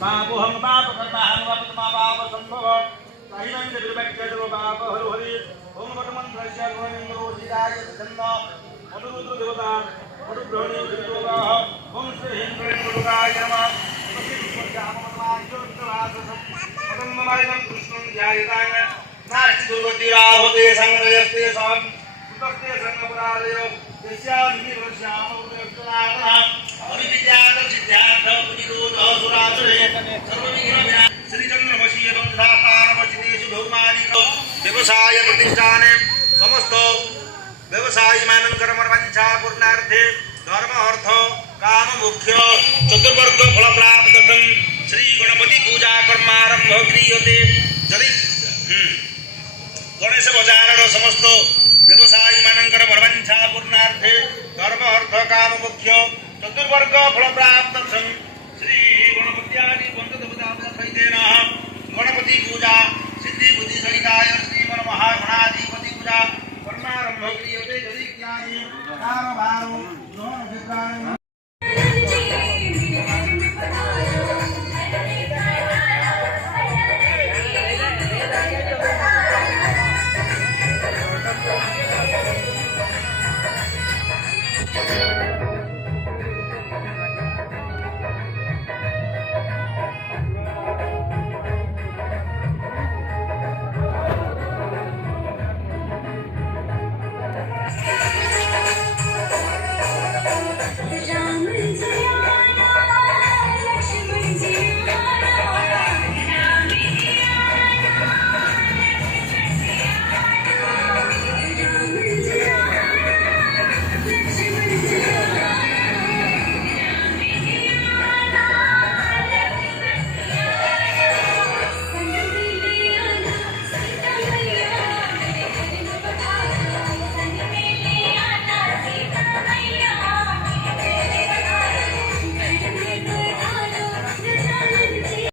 बापोहं बाप कर्महं वपतमा बाप संभव साहिनं निर्वैक्यजो बाप हरि हरि ओम वटमन्त्रस्य गुणेन्द्रो सिदाय छन्द मधुरुद्र देवता मधुग्रहणी देवताः ओम श्री हिंद्रेन्द्रगाय नमः पदम्बमायं कृष्णं ध्यायताय नास्ति दुर्गतिराहुते संगयस्ते सं सुतस्ते संगपरालयो यस्यामिहि वृष्यामोदयस्तनागः अविद्यात सिद्ध्यार्थ विरोधः सुरासुरे सर्वविघ्नविना श्रीचन्द्रमसि एवं साकारमचितेषु भौमादिक व्यवसाय प्रतिष्ठाने समस्त व्यवसायी मानकर मनवांछा पूर्णार्थे धर्म अर्थ काम मुख्य चतुर्वर्ग फल प्राप्तर्थं श्री गणपति पूजा कर्मारंभ क्रियते जदि गणेश बजार समस्त व्यवसायी मानकर मनवांछा पूर्णार्थे धर्म अर्थ काम मुख्य चतुर्वर्ग फल प्राप्तर्थं श्री गणपति आदि पंचदेवता सहितेन गणपति पूजा सिद्धि बुद्धि सहिताय श्री मन महागणाधिपति पूजा कर्मारंभ क्रियते जदि ज्ञानी काम भारो